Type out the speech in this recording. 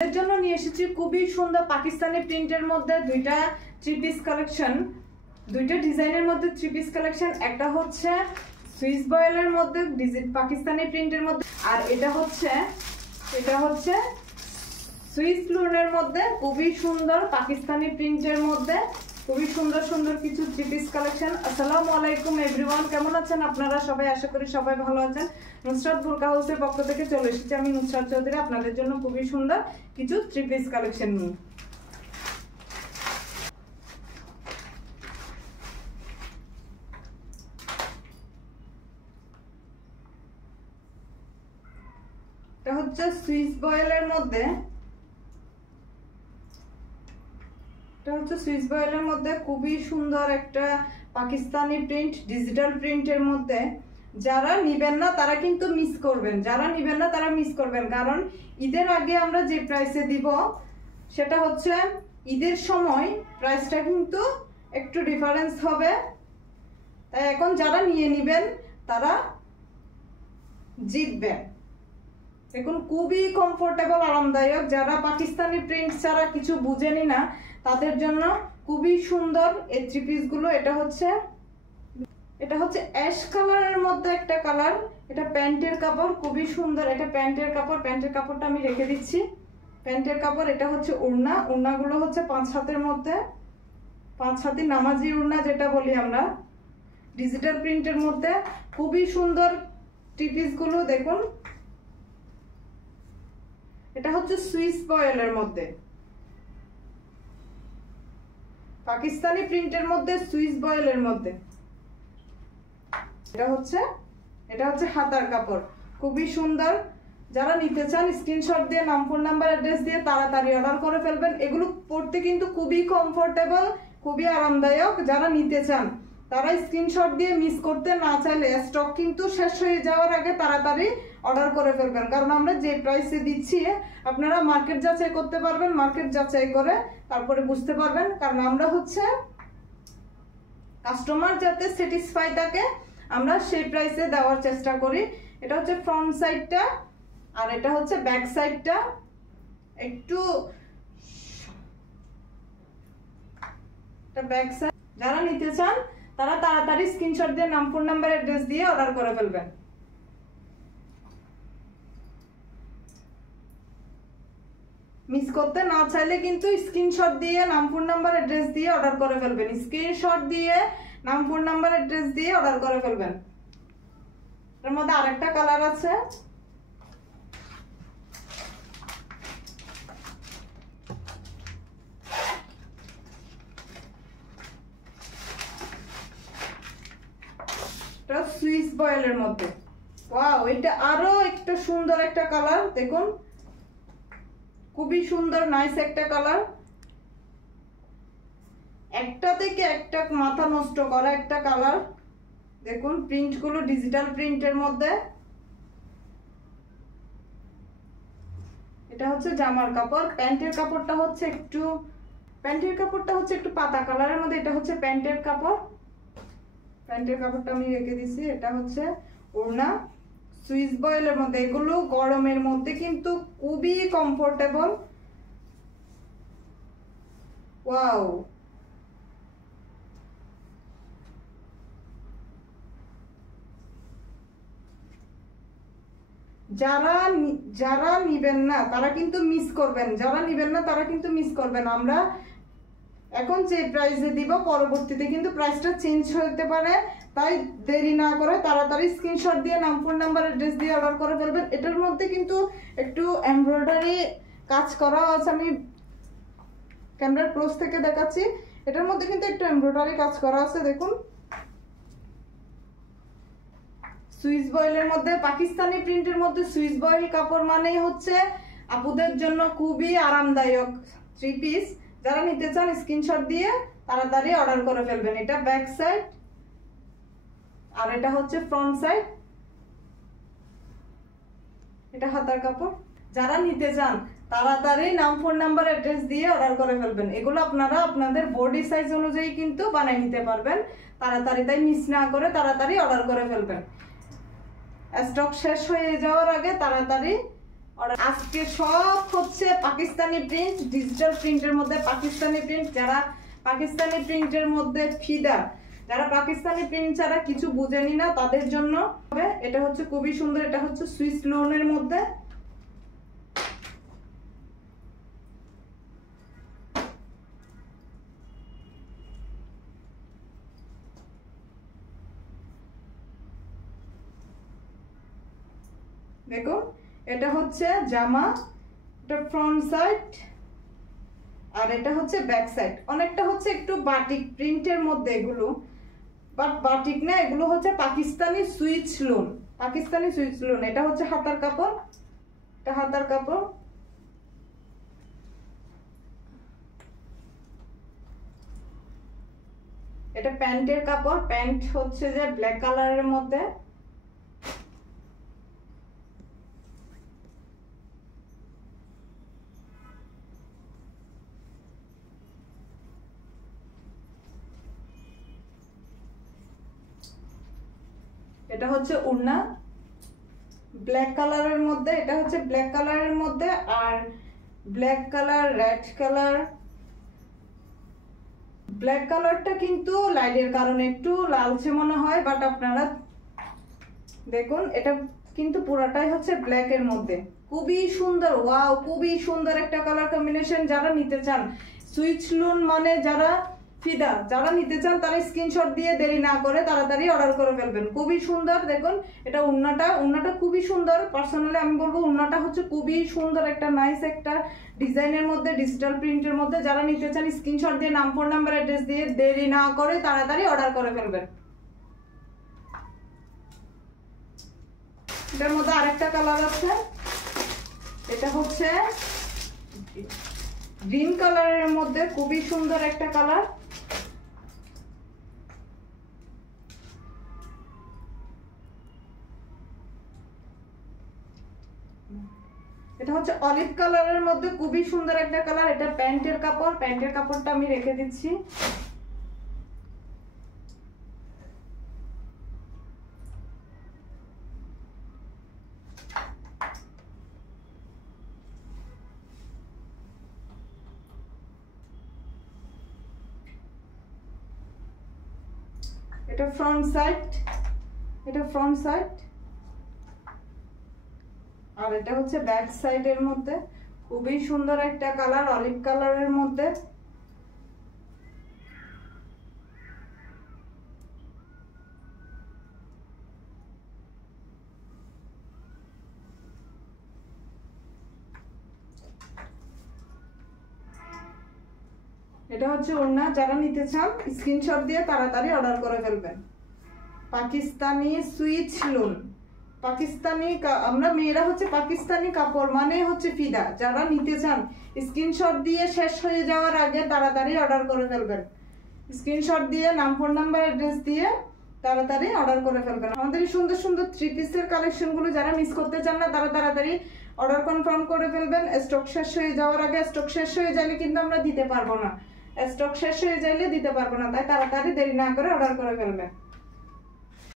এর জন্য নিয়ে এসেছি খুবই সুন্দর পাকিস্তানি প্রিন্টের মধ্যে দুইটা থ্রি পিস কালেকশন, দুইটা ডিজাইনের মধ্যে থ্রি পিস কালেকশন। একটা হচ্ছে সুইস বয়েলের মধ্যে পাকিস্তানি প্রিন্টের মধ্যে, আর এটা হচ্ছে সুইস লুনের মধ্যে খুবই সুন্দর পাকিস্তানি প্রিন্টের মধ্যে খুবই সুন্দর সুন্দর কিছু থ্রি পিস কালেকশন। আসসালামু আলাইকুম এভরিওয়ান, কেমন আছেন আপনারা সবাই? আশা করি সবাই ভালো আছেন। নুসরাত বুরকা হাউসের পক্ষ থেকে চলে এসেছি আমি নুসরাত চৌধুরী আপনাদের জন্য খুবই সুন্দর কিছু থ্রি পিস কালেকশন নিয়ে। এটা হচ্ছে সুইস বয়েলের মধ্যে, খুবই সুন্দর একটা পাকিস্তানি প্রিন্ট, ডিজিটাল প্রিন্টের মধ্যে। যারা নিবেন না তারা কিন্তু মিস করবেন, কারণ ঈদের আগে আমরা যে প্রাইসে দিব সেটা হচ্ছে ঈদের সময় প্রাইসটা কিন্তু একটু ডিফারেন্স হবে। তাই এখন যারা নিয়ে নিবেন তারা জিতবেন। এখন খুবই কমফোর্টেবল, আরামদায়ক। যারা পাকিস্তানি প্রিন্ট ছাড়া কিছু বুঝেনি না তাদের জন্য খুবই সুন্দর এই থ্রি পিস গুলো। এটা হচ্ছে অ্যাশ কালারের মধ্যে একটা কালার। এটা প্যান্টের কাপড়, খুবই সুন্দর। এটা প্যান্টের কাপড়টা আমি রেখে দিচ্ছি। প্যান্টের কাপড়। এটা হচ্ছে ওড়নাগুলো হচ্ছে 5 হাতের মধ্যে, 5 হাতি নামাজি ওড়না যেটা বলি আমরা, ডিজিটাল প্রিন্টের মধ্যে খুবই সুন্দর থ্রি পিস গুলো। দেখুন, এটা হচ্ছে সুইস বয়েলের মধ্যে, পাকিস্তানি প্রিন্টের মধ্যে, সুইস বয়েলের মধ্যে। এটা হচ্ছে হাতার কাপড়, খুবই সুন্দর। যারা নিতে চান স্ক্রিনশট দিয়ে নাম, ফোন নাম্বার, অ্যাড্রেস দিয়ে তাড়াতাড়ি অর্ডার করে ফেলবেন। এগুলো পড়তে কিন্তু খুবই কমফোর্টেবল, খুবই আরামদায়ক। যারা নিতে চান তারা স্ক্রিনশট দিয়ে, মিস করতে না চাইলে স্টক কিন্তু শেষ হয়ে যাওয়ার আগে তাড়াতাড়ি অর্ডার করে ফেলবেন। কারণ আমরা যে প্রাইসে দিচ্ছি আপনারা মার্কেট যাচাই করতে পারবেন, মার্কেট যাচাই করে তারপরে বুঝতে পারবেন। কারণ আমরা হচ্ছে কাস্টমার যাতে স্যাটিসফাই থাকে আমরা সেই প্রাইসে দেওয়ার চেষ্টা করি। এটা হচ্ছে ফ্রন্ট সাইডটা, আর এটা হচ্ছে ব্যাক সাইডটা। একটু ব্যাক সাইড। যারা নিতে চান তারা তাড়াতাড়ি স্ক্রিনশট দিয়ে নাম, ফোন নাম্বার, অ্যাড্রেস দিয়ে অর্ডার করে ফেলবেন। মিস করতে না চাইলে কিন্তু স্ক্রিনশট দিয়ে নাম, ফোন নাম্বার, অ্যাড্রেস দিয়ে অর্ডার করে ফেলবেন। স্ক্রিনশট দিয়ে নাম, ফোন নাম্বার, অ্যাড্রেস দিয়ে অর্ডার করে ফেলবেন। এর মধ্যে আরেকটা কালার আছে, সুইস বয়েলের মধ্যে। ওয়াও, এটা আরো একটা সুন্দর একটা কালার। দেখুন, খুবই সুন্দর, নাইস একটা কালার। একটা থেকে একটা মাথা নষ্ট করা একটা কালার। দেখুন প্রিন্ট গুলো ডিজিটাল প্রিন্টের মধ্যে। এটা হচ্ছে জামার কাপড়। প্যান্টের কাপড়টা হচ্ছে একটু পাতা কালারের মধ্যে। এটা হচ্ছে প্যান্টের কাপড়। প্যান্টের কাপড়টা আমি রেখে দিছি। এটা হচ্ছে ওড়না, সুইস বয়েলের মধ্যে। এগুলো গরমের মধ্যে কিন্তু খুবই কমফোর্টেবল। ওয়াও, যারা নিবেন না তারা কিন্তু মিস করবেন। আমরা এখন যে প্রাইসে দিব পরবর্তীতে কিন্তু প্রাইসটা চেঞ্জ হতে পারে। তাই দেরি না করে তাড়াতাড়ি স্ক্রিনশট দিয়ে নাম, ফোন নাম্বার, অ্যাড্রেস দিয়ে অর্ডার করে ফেলবেন। এটার মধ্যে কিন্তু একটু এমব্রয়ডারি কাজ করা আছে। আমি ক্যামেরার ক্লোজ থেকে দেখাচ্ছি। এটার মধ্যে কিন্তু একটু এমব্রয়ডারি কাজ করা আছে। দেখুন, সুইস বয়েলের মধ্যে, পাকিস্তানি প্রিন্টের মধ্যে সুইস বয়েল কাপড় মানেই হচ্ছে আপুদের জন্য খুবই আরামদায়ক থ্রি পিস। যারা নিতে চান স্ক্রিনশট দিয়ে তাড়াতাড়ি অর্ডার করে ফেলবেন। এটা ব্যাক সাইড, আর এটা হচ্ছে ফ্রন্ট সাইড। এটা হাতার কাপড়। যারা নিতে চান তাড়াতাড়ি নাম, ফোন নাম্বার, অ্যাড্রেস দিয়ে অর্ডার করে ফেলবেন। এগুলো আপনারা আপনাদের বডি সাইজ অনুযায়ী কিন্তু বানিয়ে নিতে পারবেন তাড়াতাড়ি। তাই মিস না করে তাড়াতাড়ি অর্ডার করে ফেলবেন। স্টক শেষ হয়ে যাওয়ার আগে তাড়াতাড়ি আজকে সব হচ্ছে পাকিস্তানি প্রিন্ট, ডিজিটাল প্রিন্টের মধ্যে পাকিস্তানি প্রিন্ট। যারা পাকিস্তানি প্রিন্টের মধ্যে ফিদা, যারা পাকিস্তানি প্রিন্ট ছাড়া কিছু বুঝেনি না, তাদের জন্য হবে। এটা হচ্ছে খুবই সুন্দর, এটা হচ্ছে সুইস লোনের মধ্যে। দেখো এটা হচ্ছে জামা, এটা ফ্রন্ট সাইড আর এটা হচ্ছে ব্যাক সাইড। অনেকটা হচ্ছে একটু বাটিক প্রিন্টের মধ্যে এগুলো, বাট বাটিক না, এগুলো হচ্ছে Pakistani switch loan, Pakistani switch loan. এটা হচ্ছে হাতার কাপড়, এটা হাতার কাপড়। এটা প্যান্টের কাপড়, প্যান্ট হচ্ছে যে ব্ল্যাক কালারের মধ্যে। এটা হচ্ছে ওড়না ব্ল্যাক কালারের মধ্যে, এটা হচ্ছে ব্ল্যাক কালারের মধ্যে, আর black colour, red colour. Black কালারটা কিন্তু লাইটের কারণে একটু লালচে মনে হয়, বাট আপনারা দেখুন এটা কিন্তু পুরাটাই হচ্ছে ব্ল্যাক এর মধ্যে। খুবই সুন্দর, ওয়াও, খুবই সুন্দর একটা কালার কম্বিনেশন। যারা নিতে চান সুইচ লোন মানে যারা ফিদা, যারা নিতে চান তারা স্ক্রিনশট দিয়ে দেরি না করে তাড়াতাড়ি অর্ডার করে ফেলবেন। খুবই সুন্দর, দেখুন এটা ওড়নাটা খুবই সুন্দর। পার্সোনালি আমি বলবো ওড়নাটা হচ্ছে খুবই সুন্দর, একটা নাইস একটা ডিজাইনের মধ্যে, ডিজিটাল প্রিন্টের মধ্যে। যারা নিতে চান স্ক্রিনশট দিয়ে নাম, ফোন নাম্বার, অ্যাড্রেস দিয়ে দেরি না করে তাড়াতাড়ি অর্ডার করে ফেলবেন। এটার মধ্যে আরেকটা কালার আছে, এটা হচ্ছে গ্রিন কালারের মধ্যে, খুবই সুন্দর একটা কালার। এটা হচ্ছে অলিভ কালারের মধ্যে, খুবই সুন্দর একটা কালার। এটা প্যান্টের কাপড়, প্যান্টের কাপড়টা আমি রেখে দিচ্ছি। এটা ফ্রন্ট সাইড, এটা ফ্রন্ট সাইড, আর এটা হচ্ছে ব্যাক সাইডের মধ্যে। খুবই সুন্দর একটা কালার, অলিভ কালারের মধ্যে। এটা হচ্ছে ওড়না। যারা নিতে চান স্ক্রিনশট দিয়ে তাড়াতাড়ি অর্ডার করে ফেলবেন। পাকিস্তানি সুইচ লোন, পাকিস্তানি, আমরা মেয়েরা হচ্ছে পাকিস্তানি কাপড় মানে হচ্ছে ফিদা। যারা নিতে চান স্ক্রিনশট দিয়ে শেষ হয়ে যাওয়ার আগে তাড়াতাড়ি অর্ডার করে ফেলবেন। স্ক্রিনশট দিয়ে নাম, ফোন নাম্বার, অ্যাড্রেস দিয়ে তাড়াতাড়ি অর্ডার করে ফেলবেন। আমাদের এই সুন্দর সুন্দর থ্রি পিসের কালেকশনগুলো যারা মিস করতে চান না তারা তাড়াতাড়ি অর্ডার কনফার্ম করে ফেলবেন। স্টক শেষ হয়ে যাওয়ার আগে, স্টক শেষ হয়ে যাইলে কিন্তু আমরা দিতে পারবো না, স্টক শেষ হয়ে যাইলে দিতে পারবো না, তাই তাড়াতাড়ি দেরি না করে অর্ডার করে ফেলবেন।